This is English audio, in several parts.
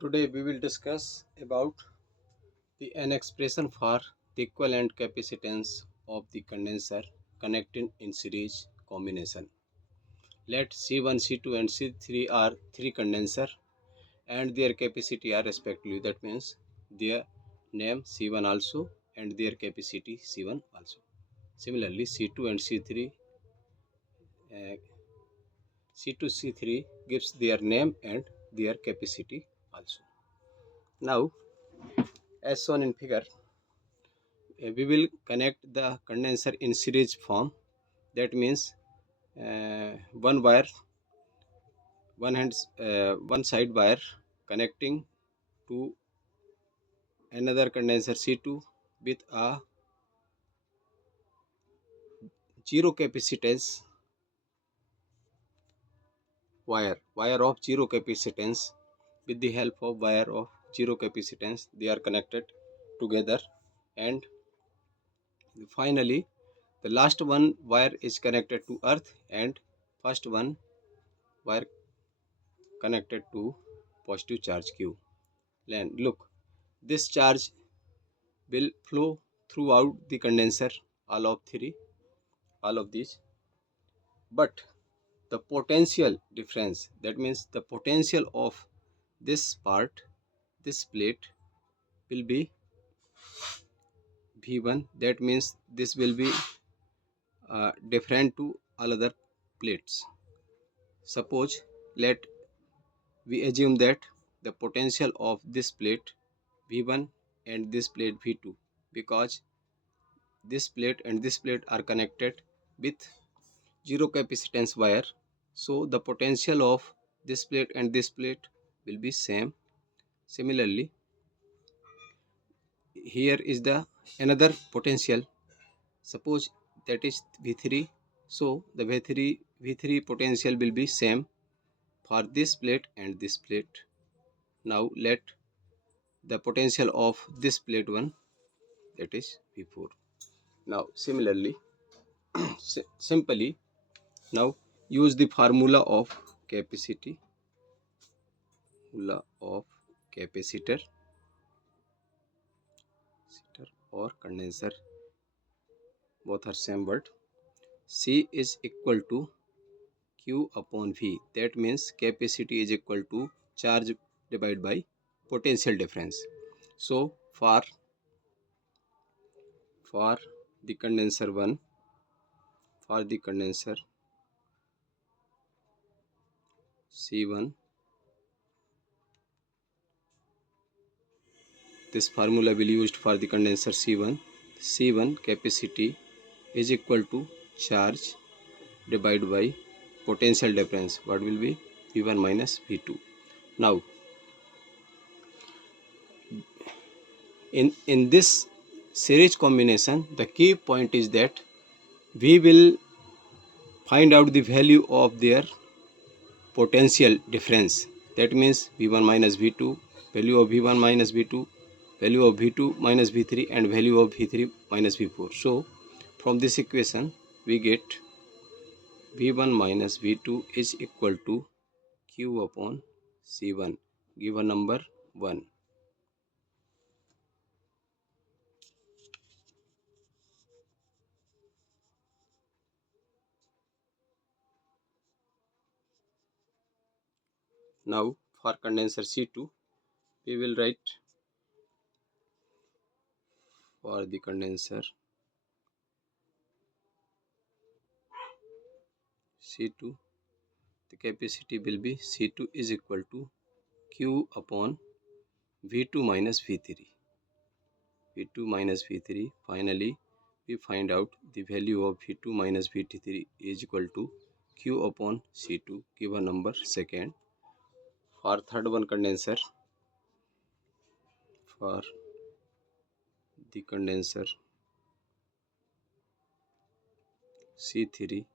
Today we will discuss about an expression for the equivalent capacitance of the condenser connected in series combination. Let C1, C2 and C3 are three condenser and their capacity are respectively. That means their name C1 also and their capacity C1 also. Similarly, C2 and C3, C2, C3 gives their name and their capacity also. Now, as shown in figure, we will connect the condenser in series form. That means one wire, one side wire connecting to another condenser C2 with a zero capacitance wire of zero capacitance. With the help of wire of zero capacitance, they are connected together, and finally the last one wire is connected to earth and first one wire connected to positive charge Q. And look, this charge will flow throughout the condenser, all of these, but the potential difference, that means the potential of this part, this plate will be V1. That means this will be different to all other plates. Suppose let we assume that the potential of this plate V1 and this plate V2, because this plate and this plate are connected with zero capacitance wire, so the potential of this plate and this plate will be same. Similarly, here is the another potential, suppose that is V3, so the V3 potential will be same for this plate and this plate. Now let the potential of this plate 1, that is V4. Now similarly, simply now use the formula of capacity, of capacitor or condenser, both are same word. C is equal to Q upon V. That means capacity is equal to charge divided by potential difference. So for the condenser 1, for the condenser C1, this formula will be used for the condenser C1. C1 capacity is equal to charge divided by potential difference. What will be? V1 minus V2. Now in this series combination, the key point is that we will find out the value of their potential difference. That means V1 minus V2, value of V1 minus V2, value of V2 minus V3 and value of V3 minus V4. So from this equation we get V1 minus V2 is equal to Q upon C1, given number 1. Now for condenser C2, we will write for the condenser C2, the capacity will be C2 is equal to Q upon V2 minus V3. V2 minus V3. Finally, we find out the value of V2 minus V3 is equal to Q upon C2, given number second. For third one condenser, for the condenser C3,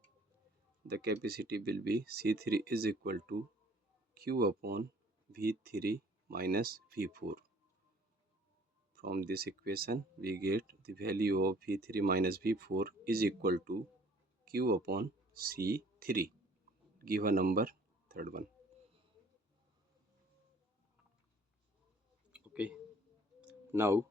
the capacity will be C3 is equal to Q upon V3 minus V4. From this equation, we get the value of V3 minus V4 is equal to Q upon C3, given number third one. Now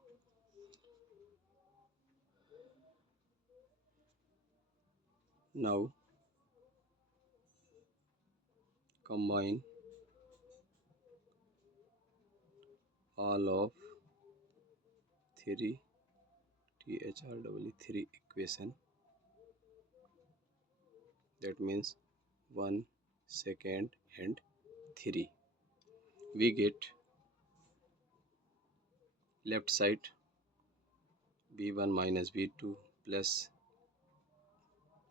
now combine all of three three equation, that means 1, 2nd and 3. We get left side v1 minus v2 plus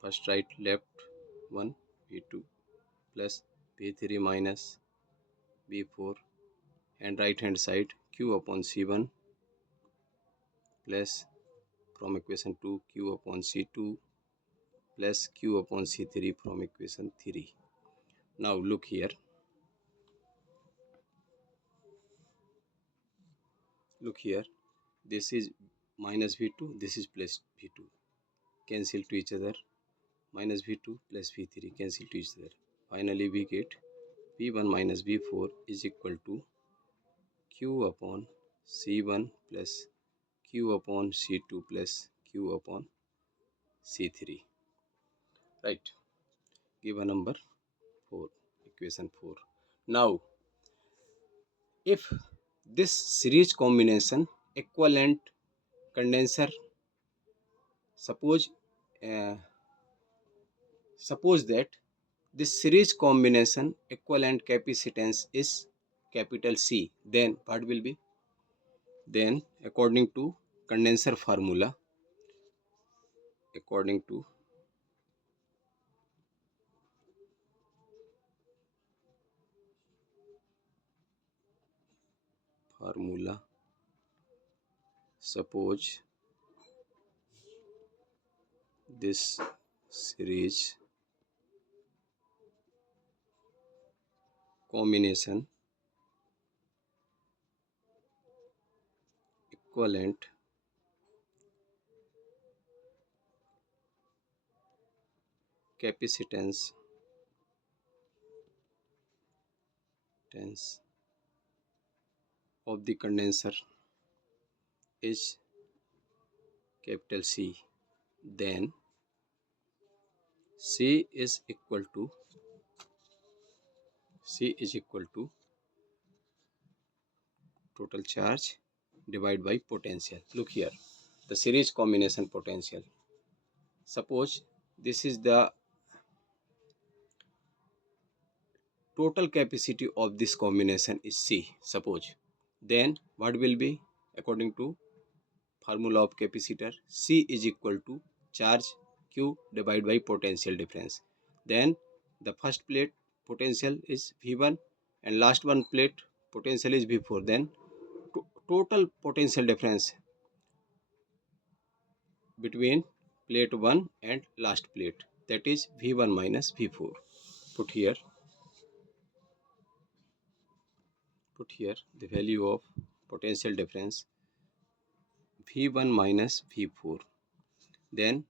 first right left 1 v2 plus v3 minus v4, and right hand side q upon c1 plus from equation 2 q upon c2 plus q upon c3 from equation 3. Now look here, this is minus v2, this is plus v2, cancel to each other, minus v2 plus v3 cancel to each other. Finally we get v1 minus v4 is equal to q upon c1 plus q upon c2 plus q upon c3. Right, give a number 4, equation 4. Now if this series combination equivalent condenser, suppose uh, suppose that this series combination equivalent capacitance is capital C, then what will be? Then according to condenser formula, according to formula, suppose this series combination equivalent capacitance of the condenser is capital C, then C is equal to total charge divided by potential. Look here, the series combination potential. Suppose this is the total capacity of this combination is C, suppose. Then what will be according to formula of capacitor? C is equal to charge Q divided by potential difference. Then the first plate potential is V1 and last one plate potential is V4. Then total potential difference between plate 1 and last plate, that is V1 minus V4. Put here the value of potential difference V1 minus V4. Then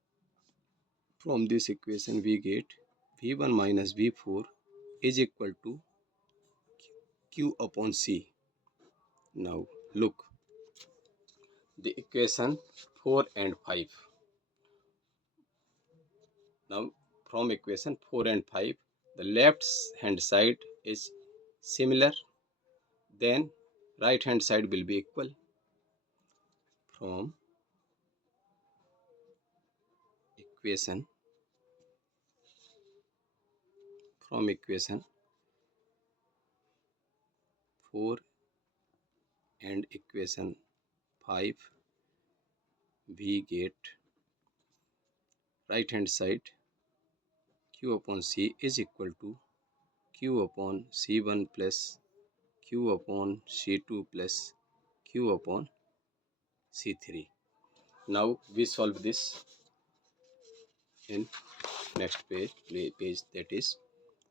from this equation we get V1 minus V4 is equal to Q upon C. Now look, the equation 4 and 5. Now from equation 4 and 5, the left hand side is similar, then right hand side will be equal. From equation 4 and equation 5, we get right hand side Q upon C is equal to Q upon C1 plus Q upon C2 plus Q upon C3. Now we solve this in next page,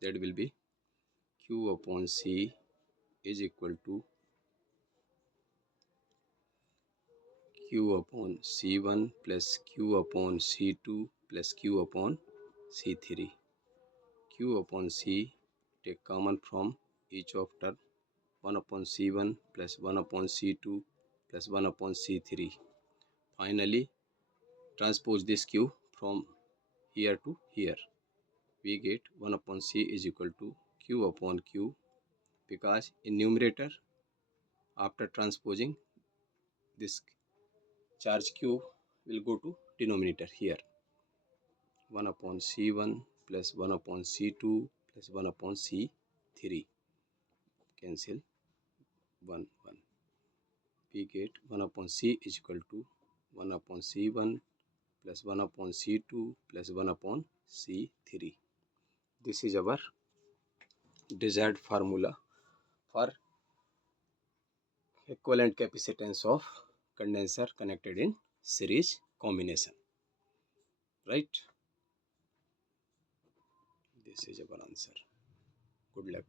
that will be Q upon C is equal to Q upon C1 plus Q upon C2 plus Q upon C3. Q upon C take common from each of term, 1 upon C1 plus 1 upon C2 plus 1 upon C3. Finally, transpose this Q from here to here. We get 1 upon C is equal to Q upon Q, because in numerator, after transposing, this charge Q will go to denominator here. 1 upon C1 plus 1 upon C2 plus 1 upon C3. Cancel 1, 1. We get 1 upon C is equal to 1 upon C1 plus 1 upon C2 plus 1 upon C3. This is our desired formula for equivalent capacitance of condenser connected in series combination. Right? This is our answer. Good luck.